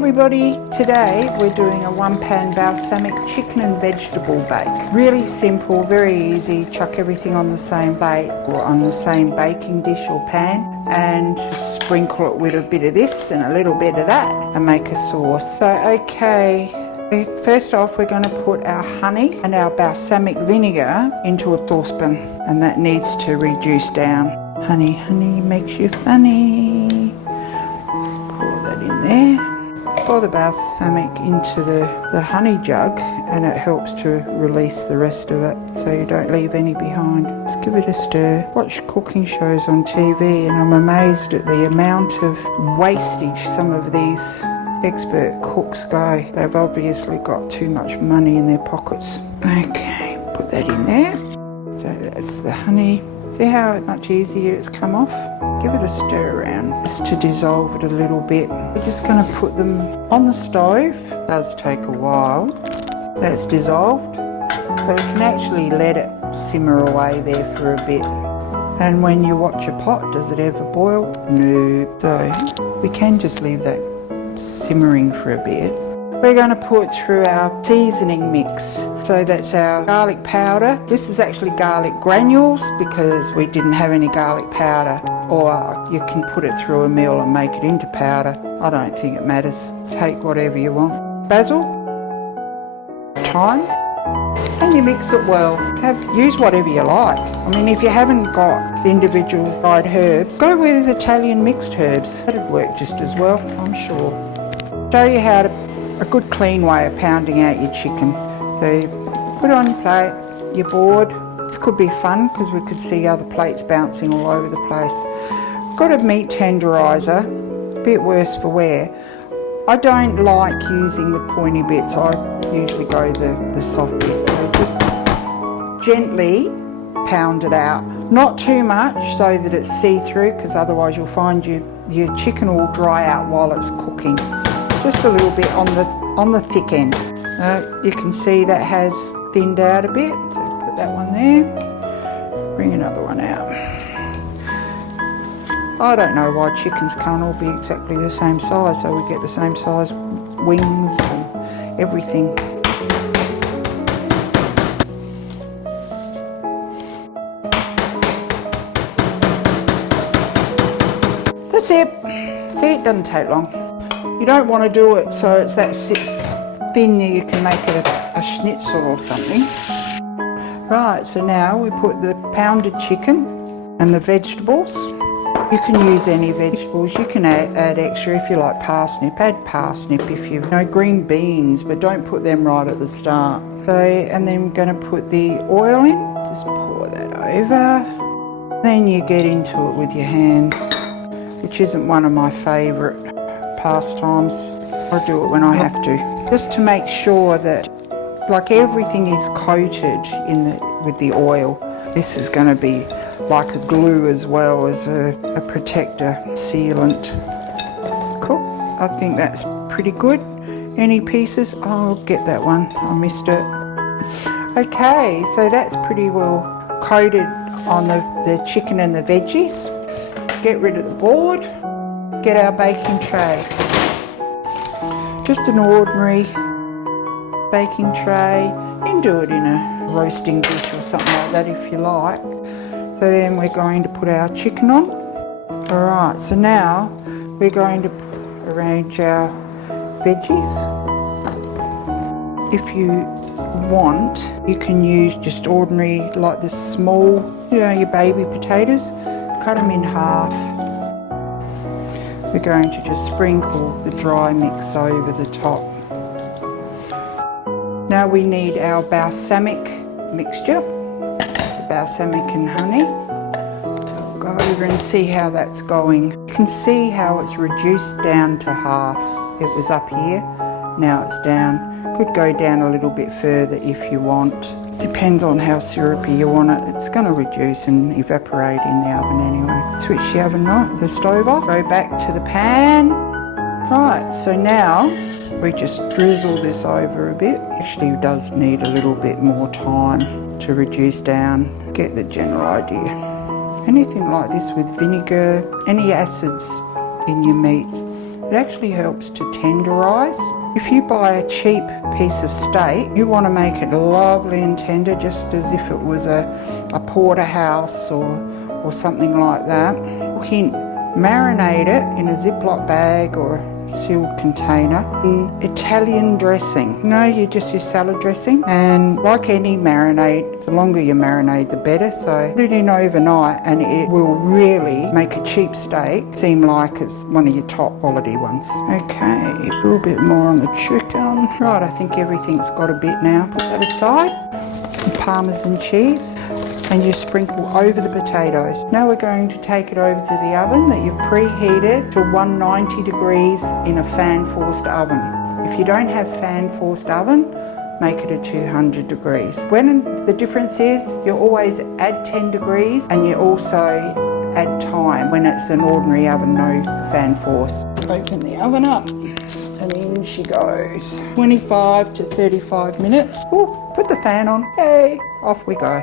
everybody, today we're doing a one pan balsamic chicken and vegetable bake. Really simple, very easy. Chuck everything on the same plate or on the same baking dish or pan and sprinkle it with a bit of this and a little bit of that and make a sauce. So okay, first off we're going to put our honey and our balsamic vinegar into a saucepan, and that needs to reduce down. Honey makes you funny. Pour that in there. Pour the balsamic into the honey jug and it helps to release the rest of it so you don't leave any behind. Just give it a stir. Watch cooking shows on TV and I'm amazed at the amount of wastage some of these expert cooks go. They've obviously got too much money in their pockets. Okay, put that in there. So that's the honey. See how much easier it's come off? Give it a stir around just to dissolve it a little bit. We're just going to put them on the stove. It does take a while. That's dissolved. So we can actually let it simmer away there for a bit. And when you watch a pot, does it ever boil? No. So we can just leave that simmering for a bit. We're going to put through our seasoning mix. So that's our garlic powder. This is actually garlic granules because we didn't have any garlic powder. Or you can put it through a mill and make it into powder. I don't think it matters. Take whatever you want. Basil, thyme, and you mix it well. Use whatever you like. I mean, if you haven't got the individual dried herbs, go with Italian mixed herbs. That'd work just as well, I'm sure. Show you how a good clean way of pounding out your chicken. So you put it on your plate, you're bored. This could be fun because we could see other plates bouncing all over the place. Got a meat tenderizer, a bit worse for wear. I don't like using the pointy bits, I usually go the soft bits. So just gently pound it out. Not too much so that it's see-through, because otherwise you'll find your chicken will dry out while it's cooking. Just a little bit on the thick end. You can see that has thinned out a bit. So put that one there. Bring another one out. I don't know why chickens can't all be exactly the same size, so we get the same size wings and everything. That's it. See, it doesn't take long. You don't want to do it so it's that thin that you can make it a schnitzel or something. Right, so now we put the pounded chicken and the vegetables. You can use any vegetables. You can add extra if you like parsnip. Add parsnip if you know green beans, but don't put them right at the start. So, and then we're going to put the oil in. Just pour that over. Then you get into it with your hands, which isn't one of my favourite pastimes. I do it when I have to, just to make sure that like everything is coated with the oil. This is going to be like a glue as well as a protector sealant. Cool. I think that's pretty good. Any pieces? I'll get that one. I missed it. Okay, so that's pretty well coated on the chicken and the veggies. Get rid of the board. Get our baking tray. Just an ordinary baking tray. You can do it in a roasting dish or something like that if you like. So then we're going to put our chicken on. Alright, so now we're going to arrange our veggies. If you want, you can use just ordinary, like the small, your baby potatoes. Cut them in half. We're going to just sprinkle the dry mix over the top. Now we need our balsamic mixture, the balsamic and honey. I'll go over and see how that's going. You can see how it's reduced down to half. It was up here, now it's down. Could go down a little bit further if you want. Depends on how syrupy you want it. It's going to reduce and evaporate in the oven anyway. Switch the oven on, the stove off, go back to the pan. Right, so now we just drizzle this over a bit. Actually it does need a little bit more time to reduce down. Get the general idea. Anything like this with vinegar, any acids in your meat, It actually helps to tenderise. If you buy a cheap piece of steak, you want to make it lovely and tender, just as if it was a porterhouse or something like that. Hint, marinate it in a Ziploc bag or a sealed container in Italian dressing. No, you just use salad dressing, and like any marinade, the longer you marinate the better, so put it in overnight and it will really make a cheap steak seem like it's one of your top quality ones. Okay, a little bit more on the chicken. Right, I think everything's got a bit now. Put that aside. Some Parmesan cheese. And you sprinkle over the potatoes. Now we're going to take it over to the oven that you've preheated to 190 degrees in a fan-forced oven. If you don't have fan-forced oven, make it at 200 degrees. When the difference is, you always add 10 degrees and you also add time when it's an ordinary oven, no fan-force. Open the oven up and in she goes. 25 to 35 minutes. Ooh, put the fan on. Hey, off we go.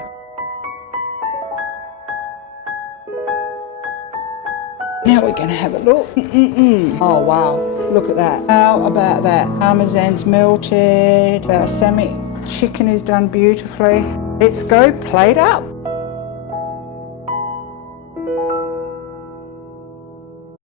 Now we're going to have a look. Oh wow, look at that. How about that? Parmesan's melted. Balsamic chicken is done beautifully. Let's go plate up.